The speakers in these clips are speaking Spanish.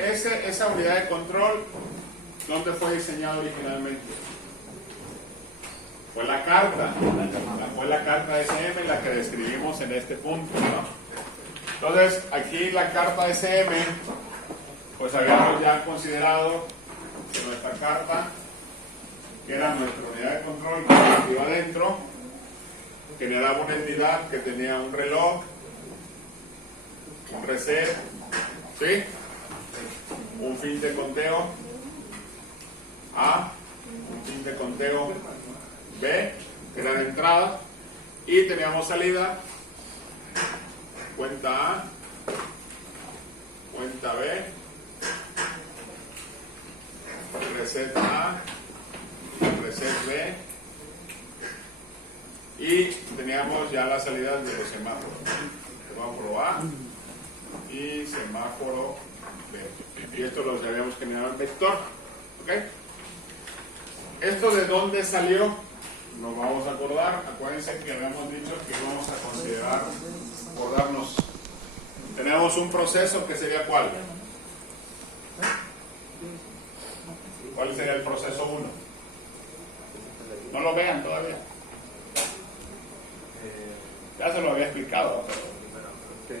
esa unidad de control, ¿dónde fue diseñada originalmente? Fue la carta. Fue la carta SM la que describimos en este punto, ¿no? Entonces, aquí la carta SM, pues habíamos ya considerado que nuestra carta, que era nuestra unidad de control, que iba adentro, generaba una entidad que tenía un reloj, un reset, ¿sí? Un fin de conteo A, un fin de conteo B, que era la entrada, y teníamos salida, cuenta A, cuenta B, reset A, reset B, y teníamos ya las salidas de los semáforos, semáforo A y semáforo B, y esto lo habíamos generado en vector, ¿ok? ¿Esto de dónde salió? Nos vamos a acordar. Acuérdense que habíamos dicho que íbamos a considerar, acordarnos, tenemos un proceso que sería ¿cuál? ¿Cuál sería el proceso 1? No lo vean todavía, ya se lo había explicado, pero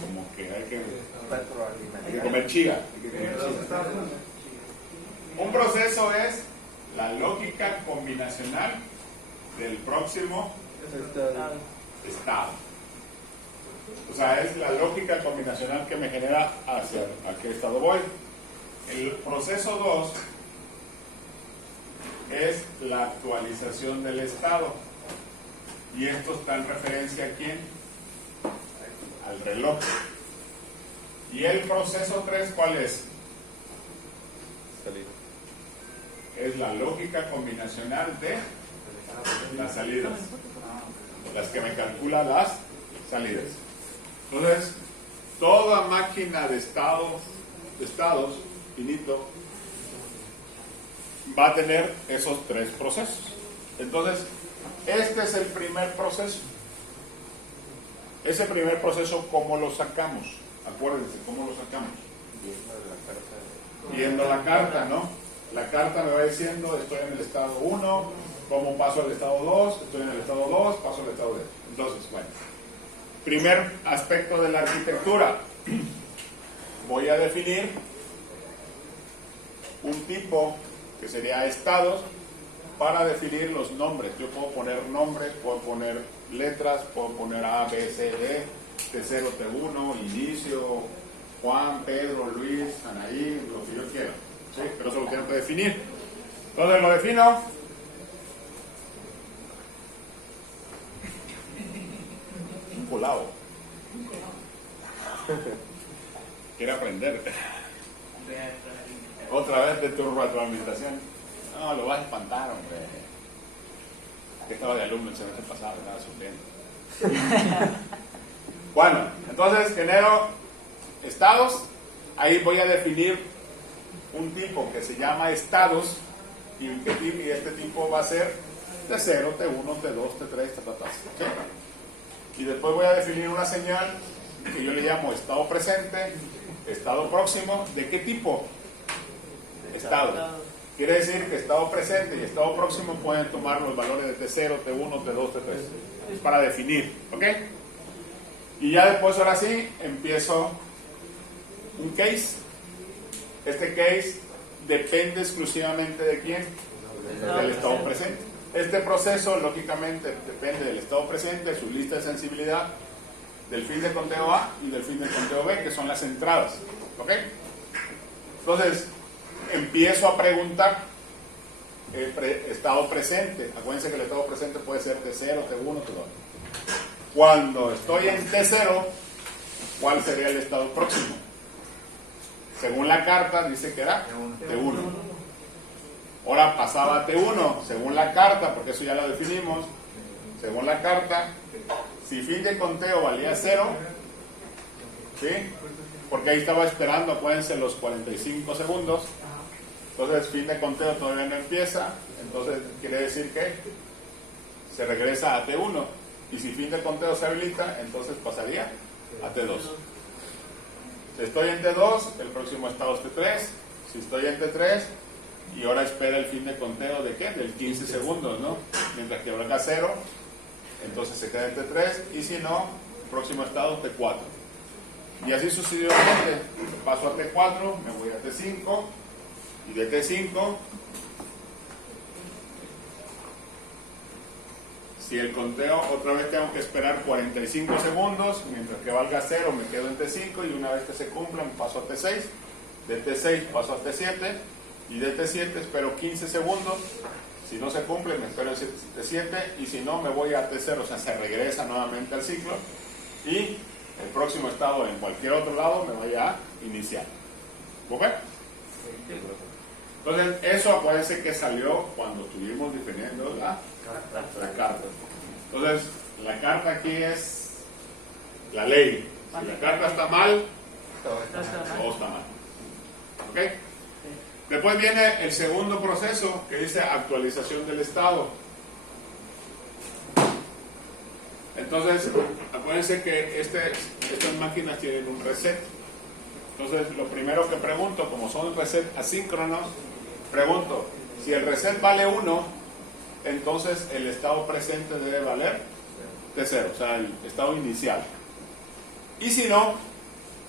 como que hay que comer chiga. Un proceso es la lógica combinacional del próximo estado. O sea, es la lógica combinacional que me genera hacia a qué estado voy. El proceso 2 es la actualización del estado. Y esto está en referencia a quién? Al reloj. Y el proceso 3, ¿cuál es? Es la lógica combinacional de las salidas, las que me calcula las salidas. Entonces, toda máquina de estados finito va a tener esos 3 procesos. Entonces, este es el primer proceso. Ese primer proceso, ¿cómo lo sacamos? Acuérdense, ¿cómo lo sacamos? Viendo la carta, ¿no? La carta me va diciendo, estoy en el estado 1, ¿cómo paso al estado 2? Estoy en el estado 2, paso al estado 3. Entonces, bueno, primer aspecto de la arquitectura. Voy a definir un tipo que sería estados para definir los nombres. Yo puedo poner nombres, puedo poner letras, puedo poner A, B, C, D, T0, T1, inicio, Juan, Pedro, Luis, Anaí, lo que yo quiera. ¿Sí? Pero eso lo tengo que definir. Entonces lo defino. Un colado. Quiere aprender. Otra vez de tu retroalimentación. No, lo vas a espantar, hombre. Que estaba de alumno el semestre pasado, estaba sufriendo. Bueno, entonces genero estados. Ahí voy a definir un tipo que se llama estados, y este tipo va a ser T0, T1, T2, T3, ¿sí? Y después voy a definir una señal que yo le llamo estado presente, estado próximo. ¿De qué tipo? Estado. Quiere decir que estado presente y estado próximo pueden tomar los valores de T0, T1, T2, T3. Es para definir, ¿ok? Y ya después, ahora sí, empiezo un case. Este case depende exclusivamente de quién? Del estado presente. Este proceso, lógicamente, depende del estado presente, su lista de sensibilidad, del fin de conteo A y del fin de conteo B, que son las entradas. ¿Ok? Entonces, empiezo a preguntar estado presente. Acuérdense que el estado presente puede ser T0, T1, T2. Cuando estoy en T0, ¿cuál sería el estado próximo? Según la carta dice que era T1. Ahora pasaba a T1, según la carta, porque eso ya lo definimos. Según la carta, si fin de conteo valía 0, ¿sí? Porque ahí estaba esperando, acuérdense, los 45 segundos. Entonces fin de conteo todavía no empieza. Entonces quiere decir que se regresa a T1. Y si fin de conteo se habilita, entonces pasaría a T2. estoy en T2, el próximo estado es T3. Si estoy en T3, y ahora espera el fin de conteo de ¿qué? Del 15 segundos, ¿no? Mientras que ahora 0, entonces se queda en T3, y si no, el próximo estado T4. Y así sucesivamente, paso a T4, me voy a T5, y de T5, si el conteo, otra vez tengo que esperar 45 segundos, mientras que valga 0 me quedo en T5, y una vez que se cumpla me paso a T6, de T6 paso a T7, y de T7 espero 15 segundos, si no se cumple me espero en T7, y si no me voy a T0, o sea, se regresa nuevamente al ciclo, y el próximo estado en cualquier otro lado me voy a iniciar. ¿Ok? Entonces, eso acuérdense que salió cuando estuvimos definiendo la carta. Entonces, la carta aquí es la ley. Si la carta está mal, todo está mal. ¿Ok? Después viene el segundo proceso que dice actualización del estado. Entonces, acuérdense que estas máquinas tienen un reset. Entonces, lo primero que pregunto, como son reset asíncronos, pregunto, si el reset vale 1, entonces el estado presente debe valer T0, o sea, el estado inicial. Y si no,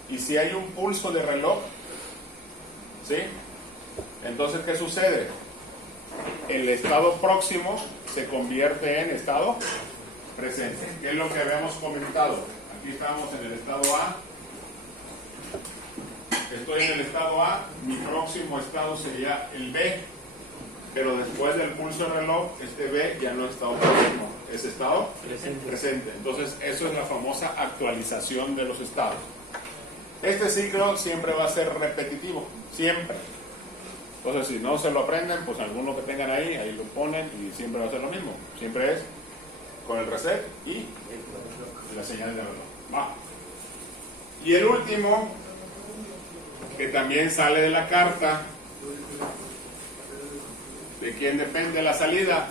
y si hay un pulso de reloj, ¿sí? Entonces, ¿qué sucede? El estado próximo se convierte en estado presente, que es lo que habíamos comentado. Aquí estamos en el estado A. Estoy en el estado A, mi próximo estado sería el B, pero después del pulso de reloj, este B ya no es estado próximo, es estado presente. Entonces, eso es la famosa actualización de los estados. Este ciclo siempre va a ser repetitivo, siempre. Entonces, si no se lo aprenden, pues alguno que tengan ahí lo ponen y siempre va a ser lo mismo. Siempre es con el reset y la señal de reloj. Va. Y el último, que también sale de la carta, de quién depende la salida.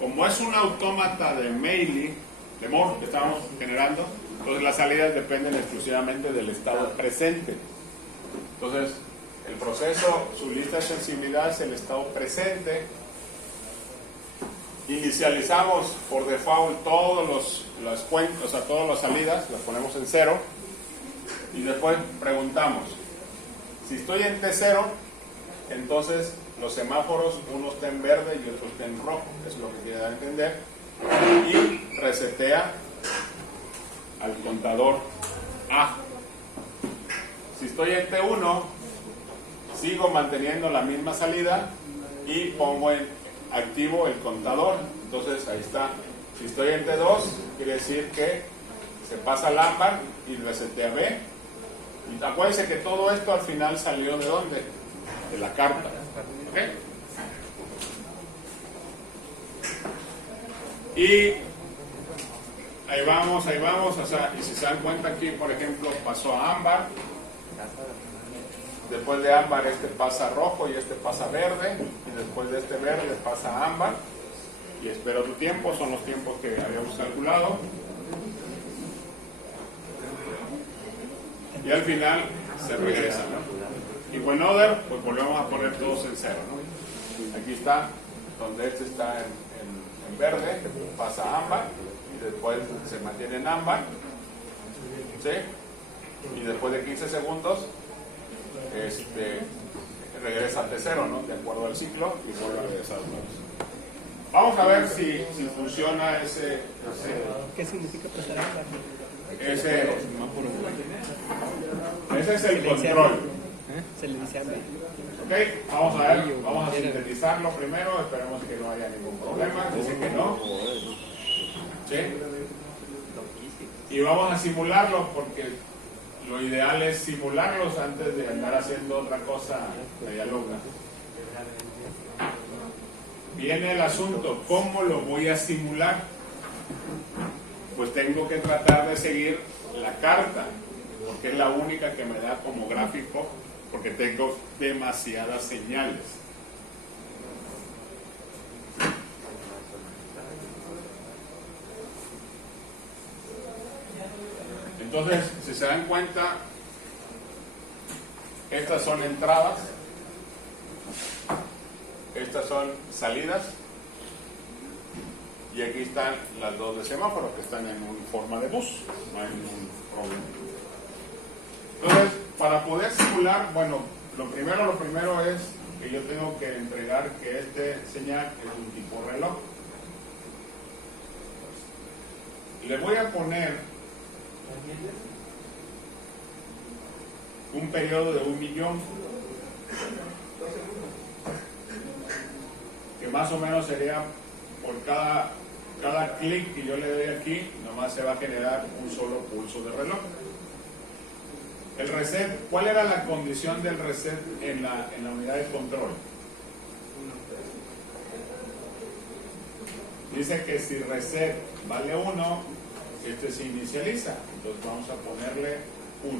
Como es un autómata de Meili, de Moore que estábamos generando, entonces las salidas dependen exclusivamente del estado presente. Entonces, el proceso, su lista de sensibilidad es el estado presente. Inicializamos por default todas las salidas, las ponemos en 0, y después preguntamos, si estoy en T0, entonces los semáforos, uno está en verde y otro está en rojo, es lo que quiere dar a entender, y resetea al contador A. Si estoy en T1, sigo manteniendo la misma salida y pongo en activo el contador. Entonces ahí está. Si estoy en T2, quiere decir que se pasa al ámbar y resetea B. Y acuérdense que todo esto al final salió ¿de dónde? De la carta. ¿Ok? Y ahí vamos, o sea, y si se dan cuenta aquí, por ejemplo, pasó a ámbar. Después de ámbar este pasa a rojo y este pasa a verde, y después de este verde pasa a ámbar, y espero tu tiempo, son los tiempos que habíamos calculado, y al final se regresa, ¿no? Y con other, pues volvemos a poner todos en 0, ¿no? Aquí está, donde este está en verde, pasa a ámbar, y después se mantiene en ámbar, ¿sí? Y después de 15 segundos regresa a T0, ¿no? De acuerdo al ciclo, y vuelve a regresar otra vez. Vamos a ver si funciona ese ¿Qué significa pasar ámbar? ese es el control. Se le dice ámbar. Ok, vamos a ver, vamos a sintetizarlo primero, esperemos que no haya ningún problema, dice que no. ¿Sí? Y vamos a simularlo porque lo ideal es simularlos antes de andar haciendo otra cosa media loca. Viene el asunto, ¿cómo lo voy a simular? Pues tengo que tratar de seguir la carta, porque es la única que me da como gráfico, porque tengo demasiadas señales. Entonces, si se dan cuenta, Estas son entradas. Estas son salidas. Y aquí están las dos de semáforo que están en forma de bus. No hay ningún problema. Entonces, para poder simular, bueno, lo primero es que yo tengo que entregar que este señal es un tipo reloj. Le voy a poner un periodo de 1.000.000, que más o menos sería por cada clic que yo le doy aquí, nomás se va a generar un solo pulso de reloj. El reset, ¿cuál era la condición del reset en la unidad de control? Dice que si reset vale 1, este se inicializa. Entonces vamos a ponerle 1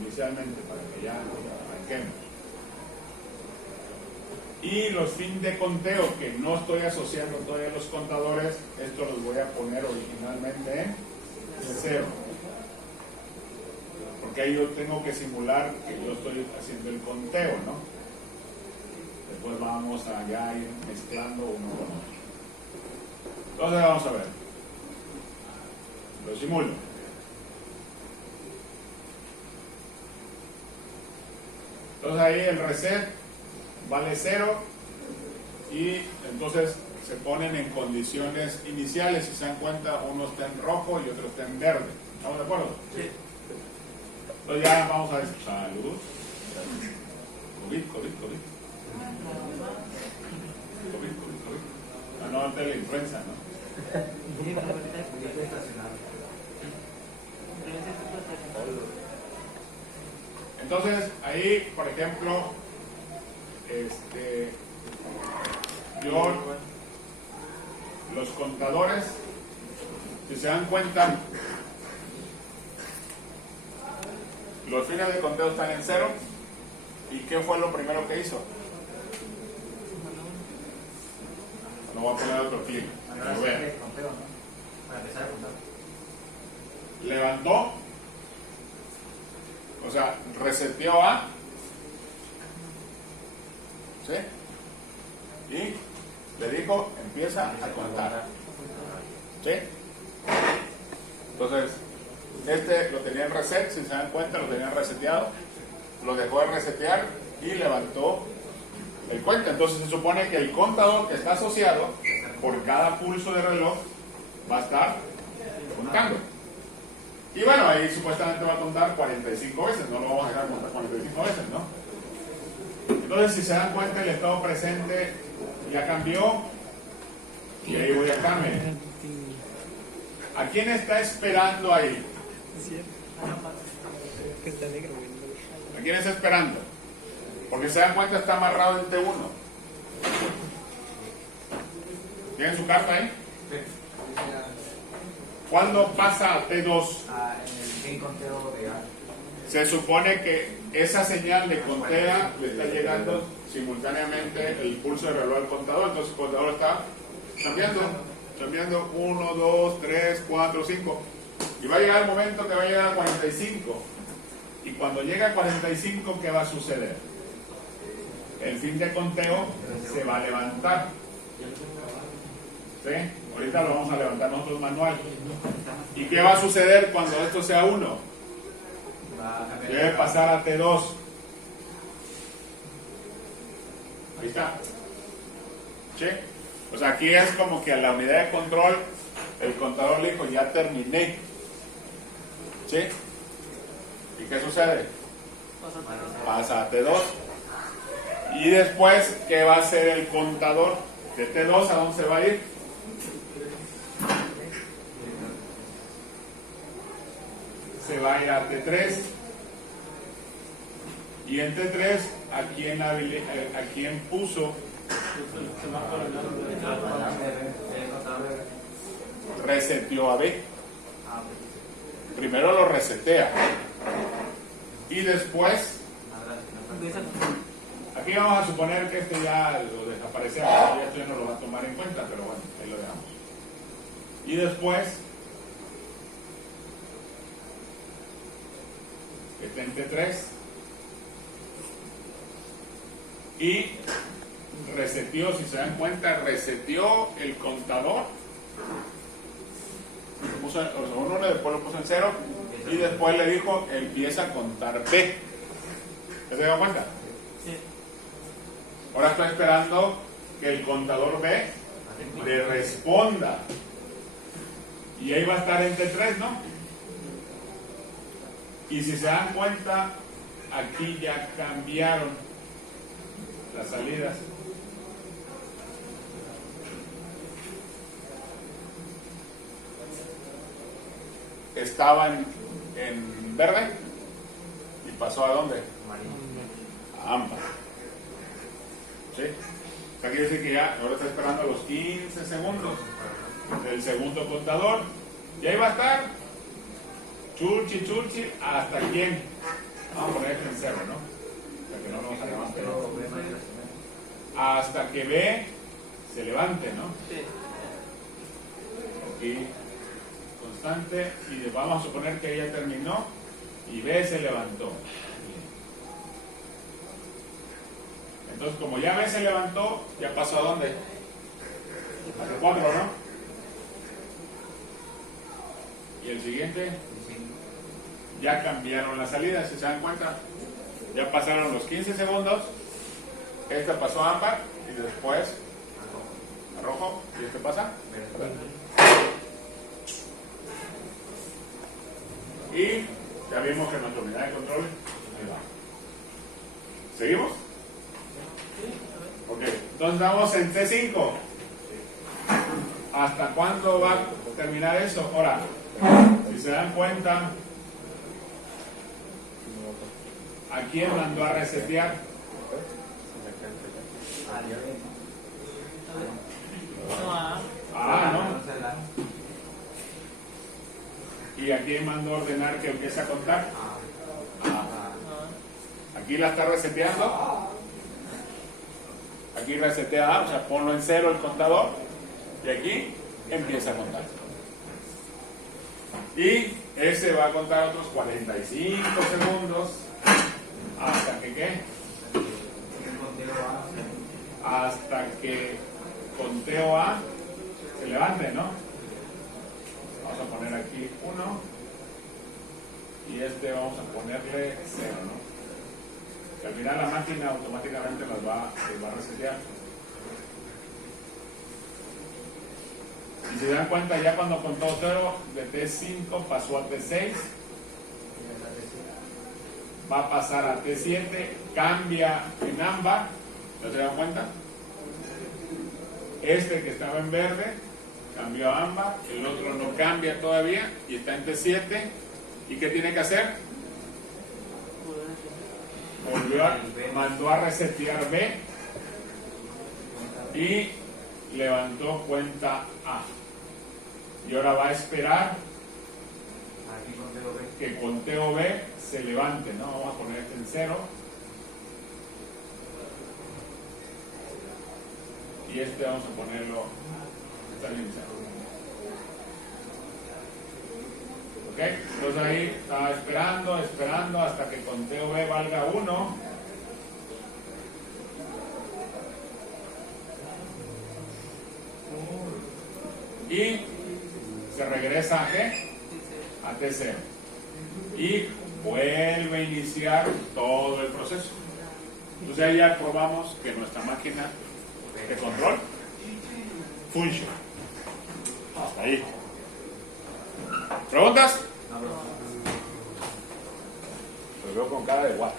inicialmente para que ya arranquemos. Y los fin de conteo, que no estoy asociando todavía los contadores, esto los voy a poner originalmente en 0. Porque ahí yo tengo que simular que yo estoy haciendo el conteo, ¿no? Después vamos a ya ir mezclando uno con otro. Entonces vamos a ver. Lo simulo. Entonces ahí el reset vale 0 y entonces se ponen en condiciones iniciales. Si se dan cuenta, uno está en rojo y otro está en verde. ¿Estamos de acuerdo? Sí. Entonces ya vamos a ver. Salud. COVID. No, antes de la influenza, ¿no? Entonces, ahí, por ejemplo, yo, los contadores, si se dan cuenta, los fines de conteo están en 0. ¿Y qué fue lo primero que hizo? No voy a poner otro clic. Levantó, o sea, reseteó a, ¿sí? Y le dijo, empieza a contar, ¿sí? Entonces, este lo tenía en reset, si se dan cuenta, lo tenían reseteado, lo dejó de resetear y levantó el cuenta. Entonces se supone que el contador que está asociado por cada pulso de reloj va a estar contando. Y bueno, ahí supuestamente va a contar 45 veces, no lo vamos a dejar contar 45 veces, ¿no? Entonces, si se dan cuenta, el estado presente ya cambió y ahí voy a cambio. ¿A quién está esperando ahí? ¿A quién está esperando? Porque se dan cuenta, está amarrado en T1. ¿Tienen su carta ahí? ¿Cuándo pasa a T2? En el fin conteo de A. Se supone que esa señal de contea le está llegando simultáneamente el pulso de reloj al contador. Entonces el contador está cambiando 1, 2, 3, 4, 5. Y va a llegar el momento que va a llegar a 45. Y cuando llega a 45, ¿qué va a suceder? El fin de conteo se va a levantar. ¿Sí? Ahorita lo vamos a levantar nosotros manual. ¿Y qué va a suceder cuando esto sea 1? Debe pasar a T2. Ahí está. ¿Sí? O sea, aquí es como que a la unidad de control el contador le dijo, ya terminé. ¿Sí? ¿Y qué sucede? Pasa a T2. Y después, ¿qué va a hacer el contador? De T2, ¿a dónde se va a ir? Se va a ir a T3. Y en T3, ¿a quién puso? Reseteó a B. Primero lo resetea. Y después, aquí vamos a suponer que este ya lo desaparece, ya esto ya no lo va a tomar en cuenta, pero bueno, ahí lo dejamos. Y después, está en T3 y reseteó, si se dan cuenta, reseteó el contador. Puso, o sea, uno después lo puso en 0 y después le dijo empieza a contar B. ¿Ya se dan cuenta? Sí. Ahora estoy esperando que el contador B le responda. Y ahí va a estar entre 3, ¿no? Y si se dan cuenta, aquí ya cambiaron las salidas. Estaban en verde y pasó a dónde? A ámbar. ¿Sí? O sea, quiere decir que ya ahora está esperando los 15 segundos del segundo contador y ahí va a estar churchi churchi hasta quién. Vamos a poner esto en 0, ¿no? Para que no nos haga más peor. Hasta que B se levante, ¿no? Sí. Aquí constante y vamos a suponer que ella terminó y B se levantó. Entonces, como ya B se levantó, ya pasó a dónde? A 4, ¿no? Y el siguiente, ya cambiaron las salidas, si se dan cuenta. Ya pasaron los 15 segundos, esta pasó a ámbar y después a rojo, y este pasa. Y ya vimos que nuestra unidad de control ahí va. ¿Seguimos? Ok, entonces vamos en T5. ¿Hasta cuándo va a terminar eso? Ahora, si se dan cuenta, ¿a quién mandó a resetear? Ah, ¿no? ¿Y a quién mandó a ordenar que empiece a contar? Aquí la está reseteando. Aquí resetea A, o sea, ponlo en 0 el contador. Y aquí empieza a contar. Y ese va a contar otros 45 segundos. ¿Hasta que qué? Hasta que conteo A se levante, ¿no? Vamos a poner aquí 1 y este vamos a ponerle 0, ¿no? Que al final la máquina automáticamente les va a resetear. Y si se dan cuenta, ya cuando contó 0 de T5 pasó a T6, va a pasar a T7, cambia en ámbar. ¿No se dan cuenta? Este que estaba en verde cambió a ámbar, el otro no cambia todavía y está en T7. ¿Y qué tiene que hacer? Mandó a resetear B y levantó cuenta A. Y ahora va a esperar que conteo B se levante, ¿no? Vamos a poner este en 0. Y este vamos a ponerlo, está bien 0. ¿Ok? Entonces ahí estaba esperando hasta que conteo B valga 1. Y se regresa a ¿qué? A T0. Y vuelve a iniciar todo el proceso. Entonces ahí ya probamos que nuestra máquina de control funciona. Hasta ahí. ¿Preguntas? Lo veo con cara de guapo.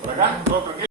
¿Por acá? ¿Todo tranquilo?